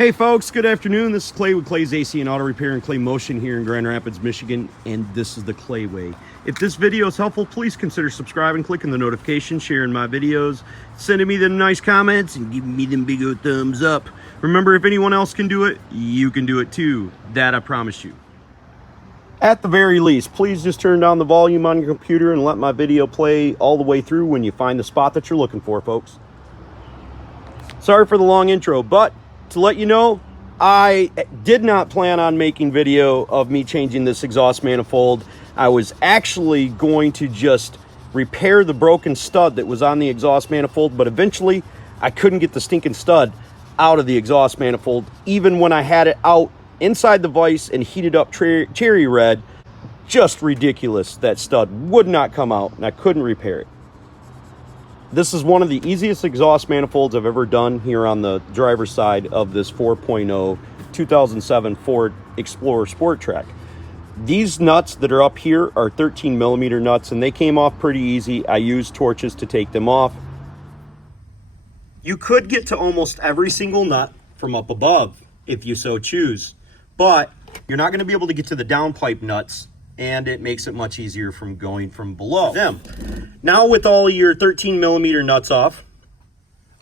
Hey folks, good afternoon. This is Clay with Clay's AC and Auto Repair and Clay Motion here in Grand Rapids, Michigan, and this is the Clay Way. If this video is helpful, please consider subscribing, clicking the notification, sharing my videos, sending me them nice comments, and giving me them big old thumbs up. Remember, if anyone else can do it, you can do it too. That I promise you. At the very least, please just turn down the volume on your computer and let my video play all the way through when you find the spot that you're looking for, folks. Sorry for the long intro, but to let you know, I did not plan on making video of me changing this exhaust manifold. I was actually going to just repair the broken stud that was on the exhaust manifold, but eventually I couldn't get the stinking stud out of the exhaust manifold, even when I had it out inside the vise and heated up cherry red. Just ridiculous. That stud would not come out and I couldn't repair it. This is one of the easiest exhaust manifolds I've ever done here on the driver's side of this 4.0 2007 Ford Explorer Sport Trac. These nuts that are up here are 13 millimeter nuts and they came off pretty easy. I used torches to take them off. You could get to almost every single nut from up above if you so choose, but you're not going to be able to get to the downpipe nuts, and it makes it much easier from going from below them. Now with all your 13 millimeter nuts off,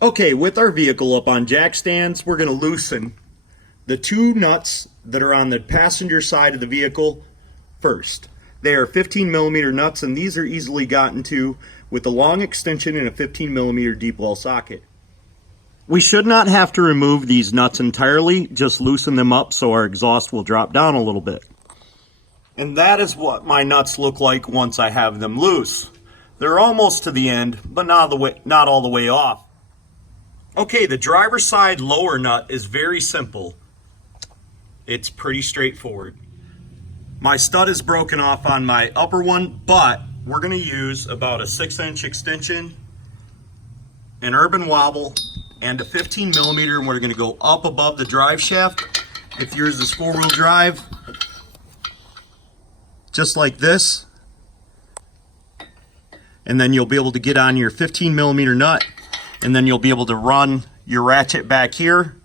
okay, with our vehicle up on jack stands, we're going to loosen the two nuts that are on the passenger side of the vehicle first. They are 15 millimeter nuts, and these are easily gotten to with a long extension and a 15 millimeter deep well socket. We should not have to remove these nuts entirely, just loosen them up so our exhaust will drop down a little bit. And that is what my nuts look like once I have them loose. They're almost to the end, but not all the way off. Okay, the driver's side lower nut is very simple. It's pretty straightforward. My stud is broken off on my upper one, but we're going to use about a 6-inch extension, an urban wobble, and a 15 millimeter, and we're going to go up above the drive shaft. If yours is 4-wheel drive, just like this, and then you'll be able to get on your 15 millimeter nut, and then you'll be able to run your ratchet back here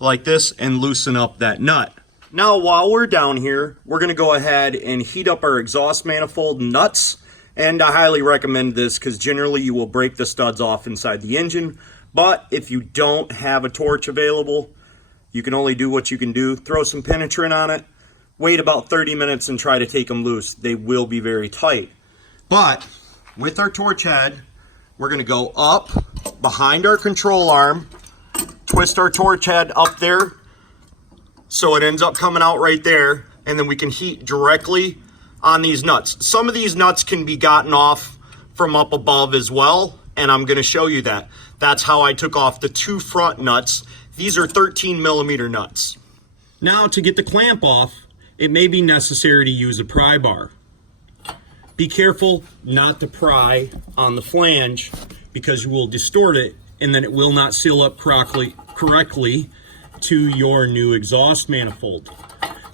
like this and loosen up that nut. Now while we're down here, we're going to go ahead and heat up our exhaust manifold nuts, and I highly recommend this because generally you will break the studs off inside the engine. But if you don't have a torch available, you can only do what you can do. Throw some penetrant on it, wait about 30 minutes and try to take them loose. They will be very tight. But with our torch head, we're going to go up behind our control arm, twist our torch head up there so it ends up coming out right there, and then we can heat directly on these nuts. Some of these nuts can be gotten off from up above as well, and I'm going to show you that. That's how I took off the two front nuts. These are 13 millimeter nuts. Now to get the clamp off, it may be necessary to use a pry bar. Be careful not to pry on the flange because you will distort it and then it will not seal up correctly to your new exhaust manifold.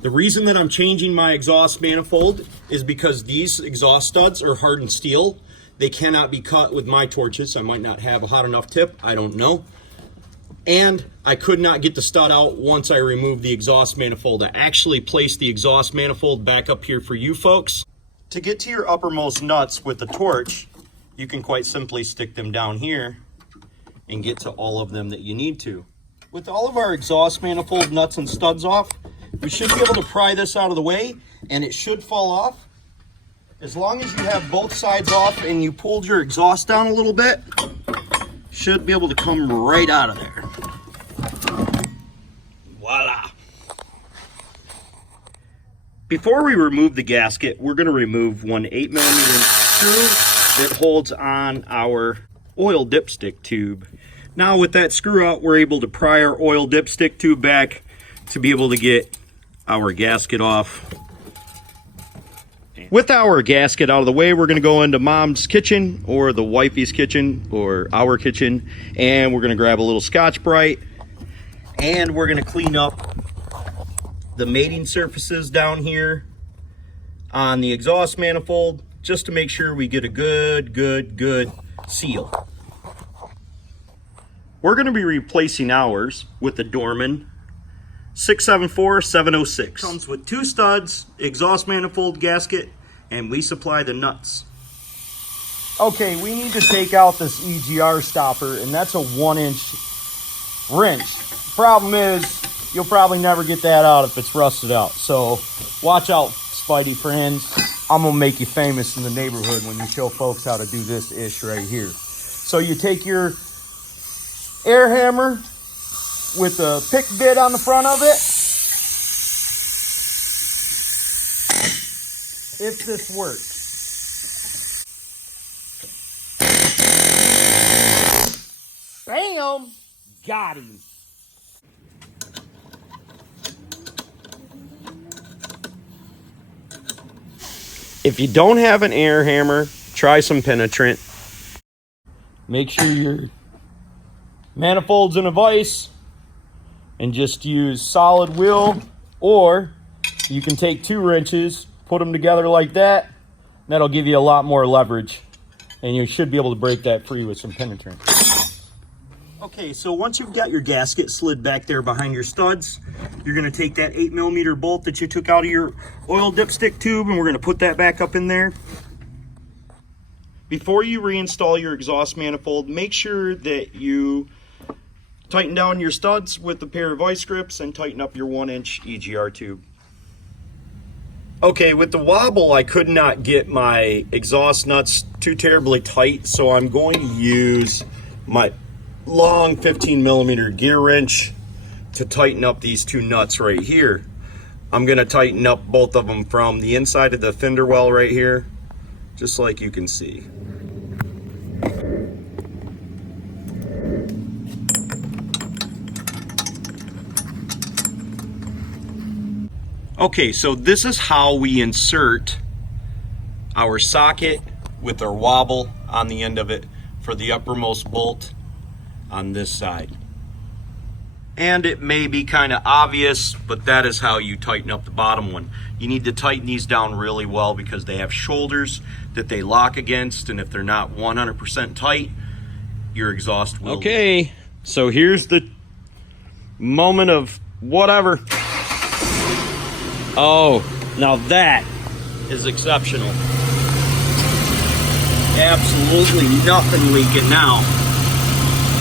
The reason that I'm changing my exhaust manifold is because these exhaust studs are hardened steel. They cannot be cut with my torches. I might not have a hot enough tip, I don't know. And I could not get the stud out once I removed the exhaust manifold. I actually placed the exhaust manifold back up here for you folks. To get to your uppermost nuts with the torch, you can quite simply stick them down here and get to all of them that you need to. With all of our exhaust manifold nuts and studs off, we should be able to pry this out of the way and it should fall off. As long as you have both sides off and you pulled your exhaust down a little bit, should be able to come right out of there. Voila. Before we remove the gasket, we're going to remove one 8 millimeter screw that holds on our oil dipstick tube. Now with that screw out, we're able to pry our oil dipstick tube back to be able to get our gasket off. With our gasket out of the way, we're going to go into mom's kitchen or the wifey's kitchen or our kitchen, and we're going to grab a little Scotch-Brite and we're going to clean up the mating surfaces down here on the exhaust manifold just to make sure we get a good seal. We're going to be replacing ours with the Doorman 674-706. Comes with 2 studs, exhaust manifold gasket, and we supply the nuts. Okay, we need to take out this EGR stopper, and that's a 1-inch wrench. Problem is, you'll probably never get that out if it's rusted out. So watch out, Spidey friends. I'm gonna make you famous in the neighborhood when you show folks how to do this ish right here. So you take your air hammer with a pick bit on the front of it. If this works. Bam! Got him. If you don't have an air hammer, try some penetrant. Make sure your manifold's in a vise and just use solid wheel, or you can take 2 wrenches, put them together like that. That'll give you a lot more leverage, and you should be able to break that free with some penetrant. Okay, so once you've got your gasket slid back there behind your studs, you're gonna take that 8mm bolt that you took out of your oil dipstick tube, and we're gonna put that back up in there. Before you reinstall your exhaust manifold, make sure that you tighten down your studs with a pair of vice grips and tighten up your 1-inch EGR tube. Okay, with the wobble, I could not get my exhaust nuts too terribly tight, so I'm going to use my long 15mm gear wrench to tighten up these 2 nuts right here. I'm going to tighten up both of them from the inside of the fender well right here, just like you can see. Okay, so this is how we insert our socket with our wobble on the end of it for the uppermost bolt on this side. And it may be kind of obvious, but that is how you tighten up the bottom one. You need to tighten these down really well because they have shoulders that they lock against, and if they're not 100% tight, your exhaust will. Okay, so here's the moment of whatever. Oh, now that is exceptional. Absolutely nothing leaking now.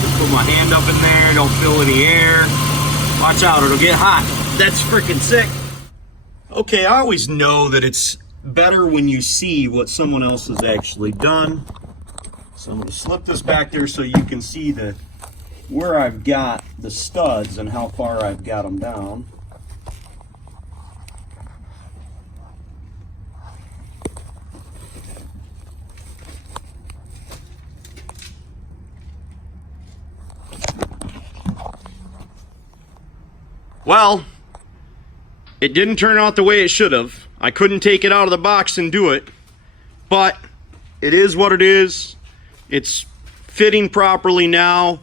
Just put my hand up in there, don't feel any air. Watch out, it'll get hot. That's freaking sick. Okay, I always know that it's better when you see what someone else has actually done. So I'm gonna slip this back there so you can see where I've got the studs and how far I've got them down. Well, it didn't turn out the way it should have. I couldn't take it out of the box and do it, but it is what it is. It's fitting properly now.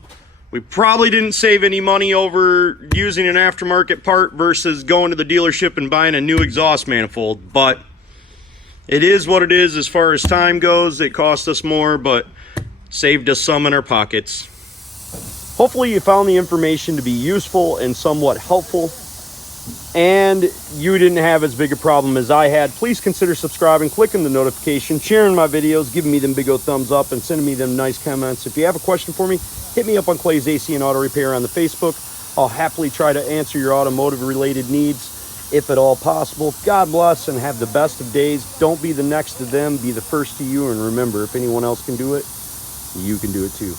We probably didn't save any money over using an aftermarket part versus going to the dealership and buying a new exhaust manifold, but it is what it is as far as time goes. It cost us more, but saved us some in our pockets. Hopefully you found the information to be useful and somewhat helpful, and you didn't have as big a problem as I had. Please consider subscribing, clicking the notification, sharing my videos, giving me them big old thumbs up, and sending me them nice comments. If you have a question for me, hit me up on Clay's AC and Auto Repair on the Facebook. I'll happily try to answer your automotive related needs if at all possible. God bless and have the best of days. Don't be the next to them, be the first to you, and remember, if anyone else can do it, you can do it too.